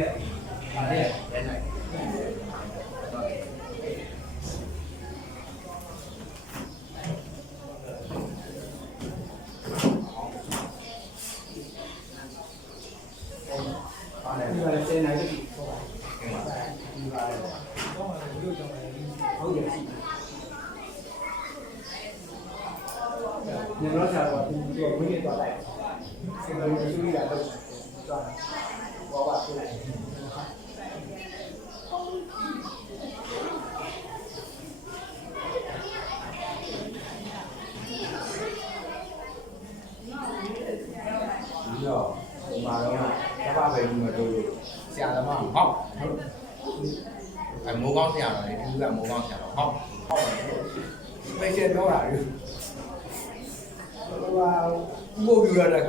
ရဲ့ဒါနဲ့ရဲနိုင်ပါတယ်ဒီကလည်းစေနိုင်ပြီဟုတ်ပါတယ်ဒီကလည်းဟုတ်တယ်ရှိညနေတော့ဆရာကဒီကိုဝင်းနေသွားလိုက်စင်ကာပူရှိရတော့သွား ဘာဘာဆိုလိုက်ပြီးတော့ဒီမှာတော့ကပ္ပပဲပြီးတော့ဆရာသမားဟောက်အမိုးကောင်းဆရာတော်လေဒီကမိုးကောင်းဆရာတော်ဟောက်ဟောက်ပဲချက်ပြောတာလေဟိုကဘိုးပြရတဲ့က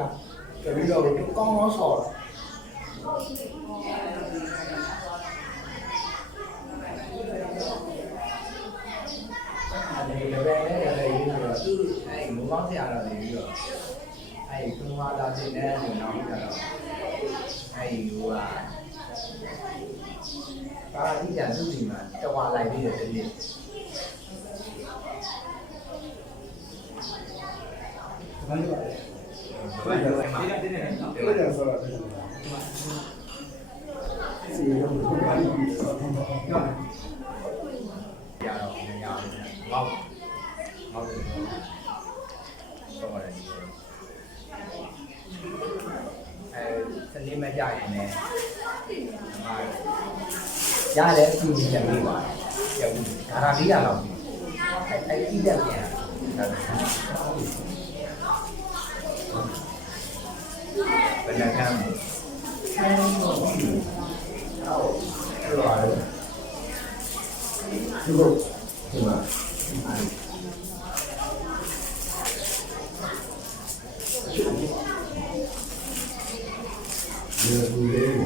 တပီတော့ကောင်းကောင်းဆော်တာ အဲဒီလည်းပဲလည်းလည်းပြီးတော့သူအဲမိုးကောင်းဆရာတော်လေပြီးတော့အဲ့ဒီကုမာလာတင်တဲ့ဆိုတော့ကြတော့အဲ့ဒီဟိုကပါဠိကျန်သူစီမှာတဝါလိုက်ပြီးတယ်ဒီနေ့ဘာလို့လဲ နေနော်ဒီကဆိုတော့စီရုံးဘာလို့ဒီဆိုတော့နော်ရတော့မရဘူးငေါ့ငေါ့တယ်တော့ပါတယ်အဲစနေမကြရင်လည်းရတယ်အပြင်ပြန်ပြီးပါတယ်ကျန်ဒါရာလေးရတော့အဲအဲ့ဒီတက်ပြန်ဘယ်နှကမ်းဟုတ်အဲ့လိုအားဒီလိုဒီမှာဒီလိုလေးစလိုက်ကြအောင်နော်။ပြန်ပြီး တော့ဘာမှမလုပ်ဘူး။ချင်းမြင်တာပေါ်လာတာ။ဒီလိုရမဦးလေးလည်းအ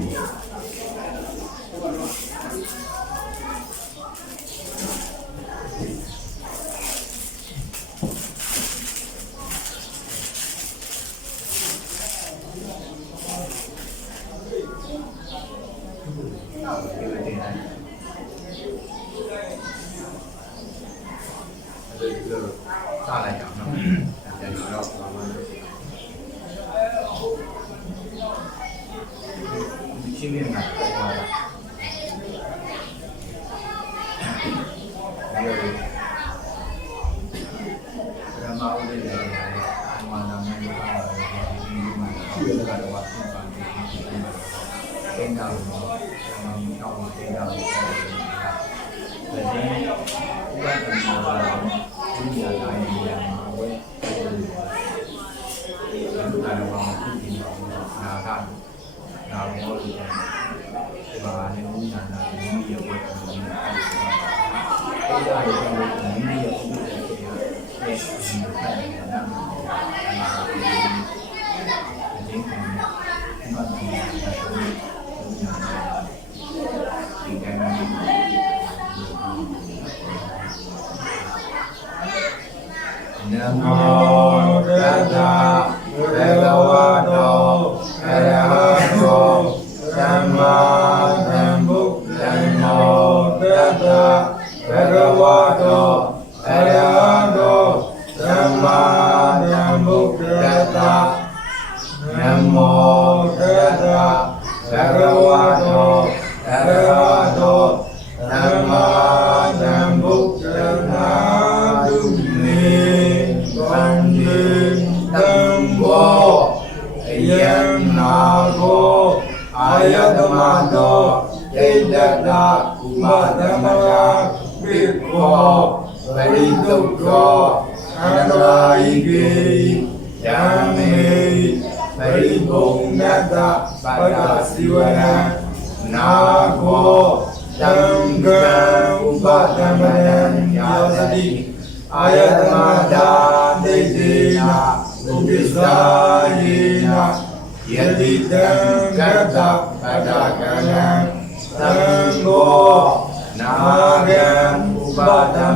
မှန်တမ်းမျိုးပါတော့ဒီမှာရှိရတဲ့ကတော့ပြန်ပါနေတယ်။တင်တာလို့တော့တောင်းတင်တာလို့ပြောတယ်။ဒါချင်းဥပဒေမှာဒီနေရာတိုင်းနေရာမှာဝယ်ဒီလိုကတော့ဘာမှဖြစ်နေတော့ နာကနာမောလို့ဒီမှာလည်းဦးနာနာဒီရဝယ်နေတယ်အဲ့ဒါကိုဒီနေ့ရဦးတယ်ဆိုရတဲ့ဒီဖတ်နေတာနာဒီကနေ့ဒီမှာဒီနာဒီကနေ့နမောတတဘေ ဝတောအရဟတောသမ္မာသမ္ဗုဒ္ဓတနမောတတဘေဘဝတောအရဟတောသမ္မာသမ္ဗုဒ္ဓနာတုနေဗန္တိတံဘောအယံနာကိုအာယတမတောဒိဋ္ဌတာဥပသမယာ ပိခောပရိတုတ်ခောအန္တရာယိကေယံမေပရိဘုံနတ္တပတ္တစီဝရံနာကိုတံကံဥပသမယံယာသတိအာယတမတာဒိဋ္ဌိနာဥပ္ပဇာယေနယတိတံကတ္တပတ္တကံသံဃောနာဂံဥပတ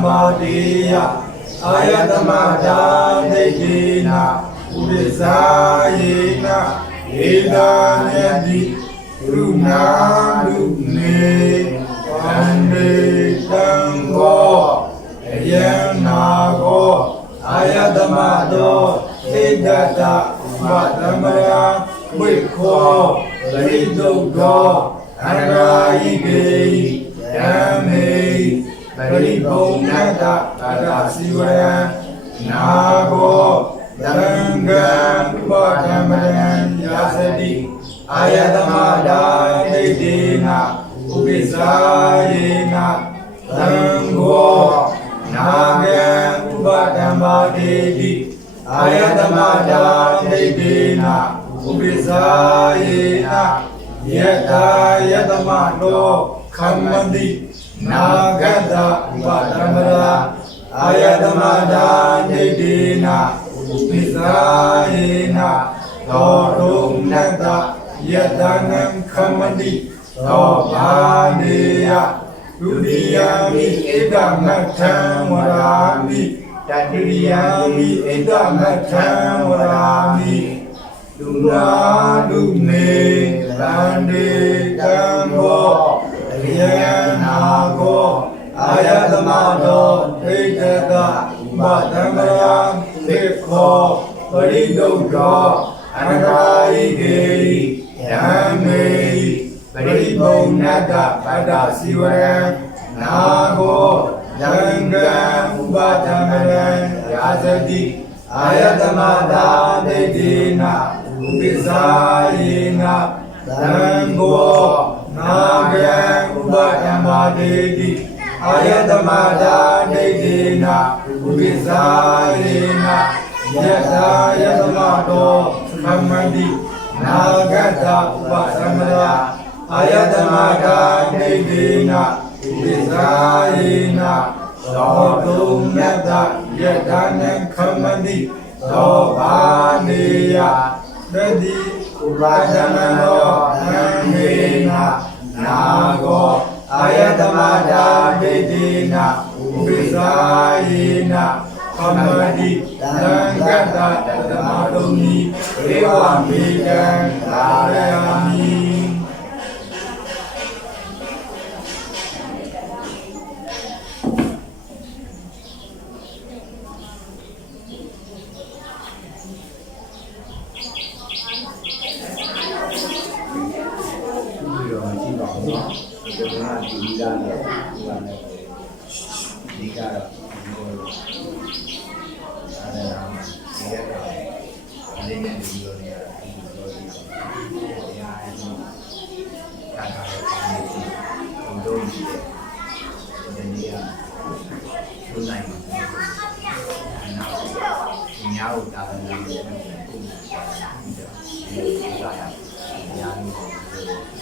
မတိယအာယတမတာဒိဋ္ဌိနာဥပ္ပဇာယေနဧတံယတိလူနာလူနေဗန္ဒေတံကောအယံနာကောအာယတမတောသိတ္တတဝတမယဝိခောပရိဒုက္ခောအရာယိကေယမေ ပရိဘုံနတအရာစီဝရံနာဘောတံဂံဝတမယံယာစတိအာယတမတာဒိဋ္ဌိနာဥပိ္ပဇာယေနာသံဃောနာဂံဥပဓမ္မာတိတိအာယတမတာဒိဋ္ဌိနာဥပိ္ပဇာယေနာယတာယတမတောခမ္မတိ နာဂတဥပဓမ္မရာအာယတမတာဒိဋ္ဌိနာဥပိ္ပဇာယေနာသောတုံနတ္တယတနံခမ္မတိသောဘာနေယဒုတိယမိဣဒမထံဝရာမိတတိယမိဣဒမထံဝရာမိလူနာလူနေသန္တိတံဘော အရိယနာကောအာယတမတောဒိဋ္ဌတဥပတံမယသေခောပရိဒုက္ခောအနကာယိကေယမေပရိဘုံနတပတ္တစီဝရံနာကိုယံကံဥပဒမရံယာသတိအာယတမတာဒိဋ္ဌိနာဥပိ္ပဇာယေနာသံဃောနာဂံ ဥပဒမတေတိအာယတမတာဒိဋ္ဌိနာဥပိ္ပဇာယေနာယတာယတမတောသမ္မတိနာဂတဥပသမရာအာယတမတာဒိဋ္ဌိနာဥပိ္ပဇာယေနာသောတုံမြတ်တယတနံခမ္မတိသောဘာနေယသတိဥပသမနောသံဃေနာ Saya ini 吗